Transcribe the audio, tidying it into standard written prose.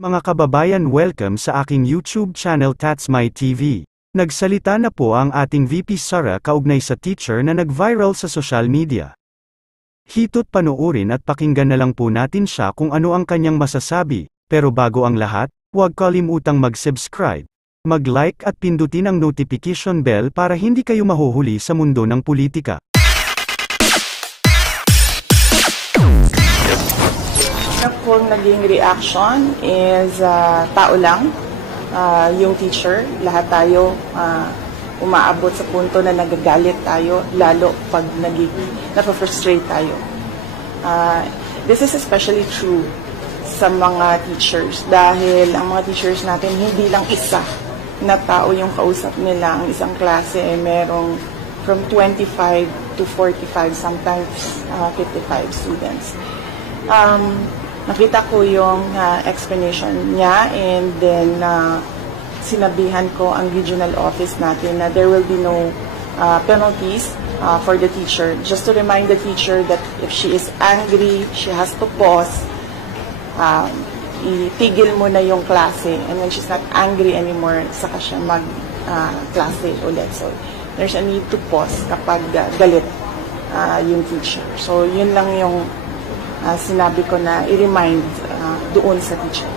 Mga kababayan, welcome sa aking YouTube channel That's My TV. Nagsalita na po ang ating VP Sara kaugnay sa teacher na nag-viral sa social media. Hito't panuurin at pakinggan na lang po natin siya kung ano ang kanyang masasabi, pero bago ang lahat, huwag kalimutang mag-subscribe, mag-like at pindutin ang notification bell para hindi kayo mahuhuli sa mundo ng politika. Kung naging reaction is tao lang, yung teacher, lahat tayo umaabot sa punto na nagagalit tayo, lalo pag napafrustrate tayo. This is especially true sa mga teachers dahil ang mga teachers natin hindi lang isa na tao yung kausap nila. Ang isang klase ay merong from 25 to 45, sometimes 55 students. Nakita ko yung explanation niya and then sinabihan ko ang regional office natin na there will be no penalties for the teacher. Just to remind the teacher that if she is angry, she has to pause, itigil mo na yung klase, and when she's not angry anymore, saka siya mag-klase ulit. So there's a need to pause kapag galit yung teacher. So yun lang yung sinabi ko na i-remind doon sa teacher.